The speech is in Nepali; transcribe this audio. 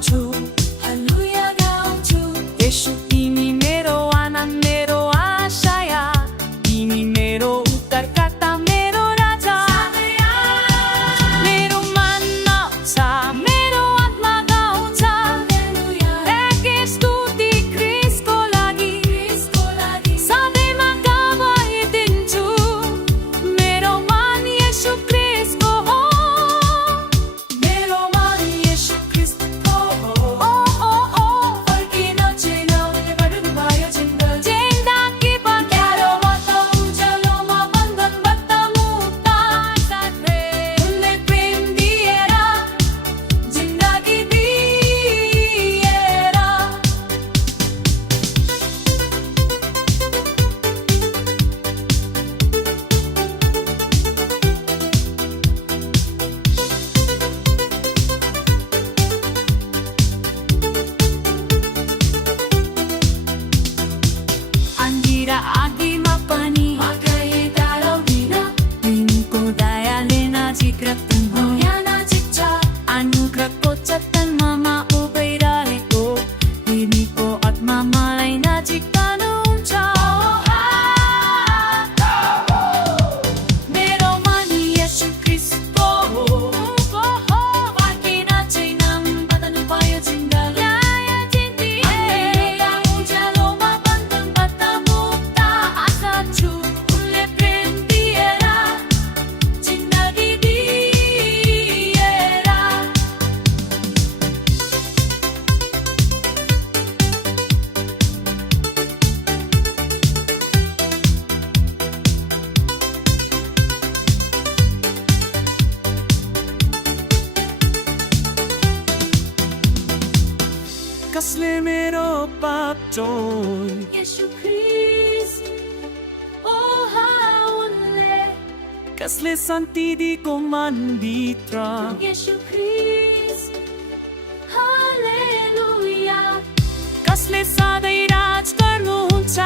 गाउँछु, हालेलुया गाउँछु। येशू तिमी मेरो आनन्द मेरो आशा, तिमी मेरो उद्धारकर्ता मेरो राजा। मेरो मन नाउँछ, मेरो आत्मा गाउँछ, एकै स्तुति ख्रीष्टको लागि। सधैँमा गाइदिन्छु, मेरो मन येशू ख्रीष्टको हो। मेरो मन येशू ख्रीष्टको हो। फर्किन छैन उनले बदल्नुभयो जिन्दगी। जिन्दगी अँध्यारोबाट उज्यालोमा बन्धनबाट मुक्त साथै उनले प्रेम दिएर जिन्दगी दिएर। अन्धिरा आगीमा पनि कहीँ टाढाउदिन, तिमीको दयाले नजिक राख्नु। यहाँ नजिक छ। अनुग्रहको चट्टानमा उभिरहेको तिमीको आत्मा मलाई नजिक तान्नुहुन्छ। मेरो मन येशू ख्रीष्टको हो। फर्किन छैन बदल्नुभयो जिन्दगी। अँध्यारोमा उज्यालोमा बन्धनबाट मुक्त छु उनले प्रेम दिएर जिन्दगी दिएर। कसले मेरो पाप जोइ, येशू ख्रीष्ट ओ उनले। कसले शान्ति दिएको मनभित्र। येशू ख्रीष्ट हालेलुया। कसले सधैँ राज गर्नुहुन्छ।